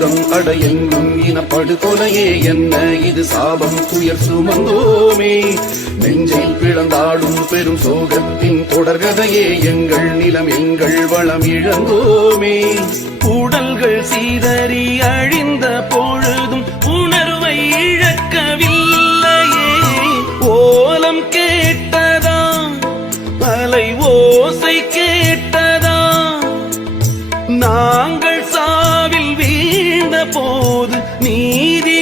தூரம் அடையெங்கும் இனப்படுகொலையே என்ன இது சாபம் துயர் சுமந்தோமே நெஞ்சில் பிளந்தாடும் பெரும் சோகத்தின் தொடர்கதையே எங்கள் நிலம் எங்கள் வளம் இழந்தோமே உடல்கள் சீதறி அழிந்த பொழுதும் உணர்வை இழக்கவில்லையே ஓலம் கேட்டதா அலை ஓசை கேட்டதா நாங்கள் சாவில் வீழ்ந்த போது நீதி